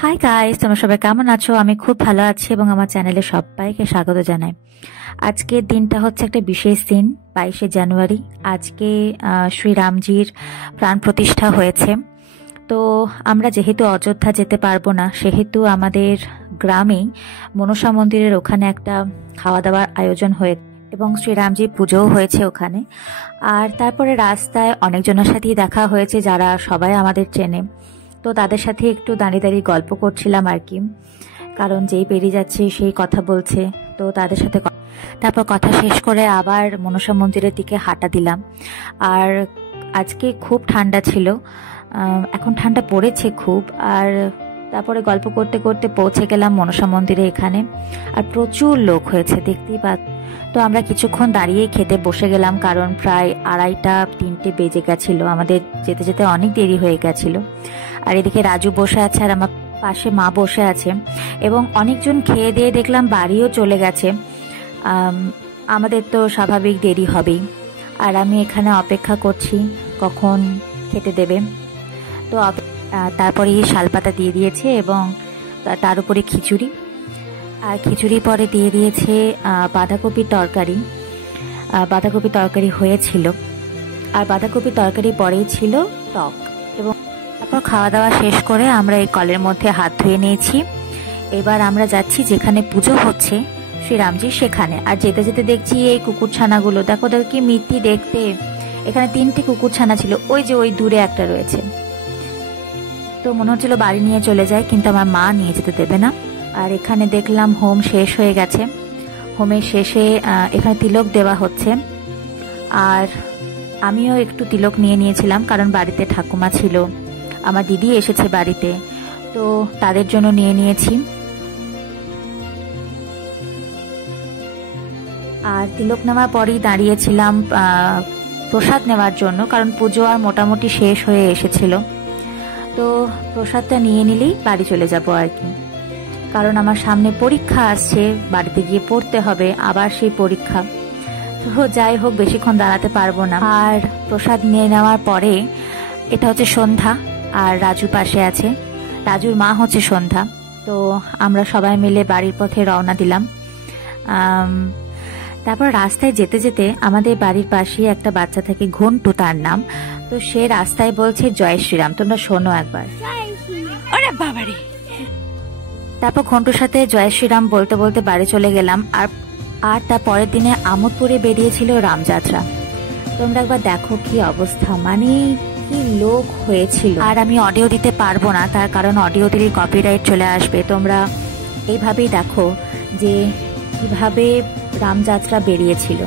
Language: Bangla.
হাই গাইস, তোমরা সবাই কেমন আছো? আমি খুব ভালো আছি এবং আমার চ্যানেলে সবাইকে স্বাগত জানাই। আজকের দিনটা হচ্ছে একটা বিশেষ দিন, 22শে জানুয়ারি। আজকে শ্রীরামজির প্রাণ প্রতিষ্ঠা হয়েছে। তো আমরা যেহেতু অযোধ্যা যেতে পারবো না, সেহেতু আমাদের গ্রামেই মনসা মন্দিরের ওখানে একটা খাওয়া দাওয়ার আয়োজন হয়ে এবং শ্রীরামজির পুজোও হয়েছে ওখানে। আর তারপরে রাস্তায় অনেকজনের সাথেই দেখা হয়েছে যারা সবাই আমাদের চেনে। তো তাদের সাথে একটু দাঁড়িয়ে দাঁড়িয়ে গল্প করছিলাম আর কি, কারণ যেই পেরিয়ে যাচ্ছে সেই কথা বলছে। তো তাদের সাথে তারপর কথা শেষ করে আবার মনসা মন্দিরের দিকে হাঁটা দিলাম। আর আজকে খুব ঠান্ডা ছিল, এখন ঠান্ডা পড়েছে খুব। আর তারপরে গল্প করতে করতে পৌঁছে গেলাম মনসা মন্দিরে এখানে। আর প্রচুর লোক হয়েছে, দেখতেই তো আমরা কিছুক্ষণ দাঁড়িয়ে খেতে বসে গেলাম, কারণ প্রায় 2:30-3টে বেজে গেছিল, আমাদের যেতে যেতে অনেক দেরি হয়ে গেছিল। আর এদিকে রাজু বসে আছে আর আমার পাশে মা বসে আছে এবং অনেকজন খেয়ে দিয়ে দেখলাম বাড়িও চলে গেছে। আমাদের তো স্বাভাবিক দেরি হবেই। আর আমি এখানে অপেক্ষা করছি কখন খেতে দেবে। তো তারপরে শালপাতা দিয়ে দিয়েছে এবং তার উপরে খিচুড়ি, আর খিচুড়ি পরে দিয়ে দিয়েছে বাঁধাকপির তরকারি। বাঁধাকপির তরকারি হয়েছিল, আর বাঁধাকপির তরকারি পরেই ছিল টক। এবং তারপর খাওয়া দাওয়া শেষ করে আমরা এই কলের মধ্যে হাত ধুয়ে নিয়েছি। এবার আমরা যাচ্ছি যেখানে পুজো হচ্ছে শ্রীরামজি সেখানে। আর যেতে যেতে দেখছি এই কুকুরছানাগুলো, দেখো দেখো কি মিষ্টি দেখতে। এখানে 3টে কুকুরছানা ছিল, ওই যে ওই দূরে একটা রয়েছে। তো মনে হচ্ছিল বাড়ি নিয়ে চলে যায়, কিন্তু আমার মা নিয়ে যেতে দেবে না। আর এখানে দেখলাম হোম শেষ হয়ে গেছে। হোমের শেষে এখানে তিলক দেওয়া হচ্ছে। আর আমিও একটু তিলক নিয়ে নিয়েছিলাম, কারণ বাড়িতে ঠাকুমা ছিল, আমার দিদি এসেছে বাড়িতে, তো তাদের জন্য নিয়ে নিয়েছি। আর তিলক নেওয়ার পরেই দাঁড়িয়েছিলাম প্রসাদ নেওয়ার জন্য, কারণ পুজো আর মোটামুটি শেষ হয়ে এসেছিল। তো প্রসাদটা নিয়ে নিলেই বাড়ি চলে যাব আর কি, কারণ আমার সামনে পরীক্ষা আসছে, বাড়িতে গিয়ে পড়তে হবে আবার সেই পরীক্ষা। তো যাই হোক, বেশিক্ষণ দাঁড়াতে পারবো না। আর প্রসাদ নিয়ে নেওয়ার পরে এটা হচ্ছে সন্ধ্যা, আর রাজু পাশে আছে, রাজুর মা হচ্ছে সন্ধ্যা। তো আমরা সবাই মিলে বাড়ির পথে রওনা দিলাম। তারপর রাস্তায় যেতে যেতে আমাদের বাড়ির পাশেই একটা বাচ্চা থাকে, ঘন্টু তার নাম। তো সে রাস্তায় বলছে জয় শ্রীরাম, তোমরা শোনো একবার। তারপর ঘন্টুর সাথে জয় শ্রীরাম বলতে বলতে বাড়ি চলে গেলাম। আর তার পরের দিনে আমোদপুরে বেরিয়েছিল রামযাত্রা। তোমরা একবার দেখো কি অবস্থা, মানে কি লোক হয়েছিল। আর আমি অডিও দিতে পারবো না, তার কারণ অডিও দিলে কপিরাইট চলে আসবে। তোমরা এইভাবেই দেখো যে কিভাবে রামযাত্রা বেরিয়েছিল।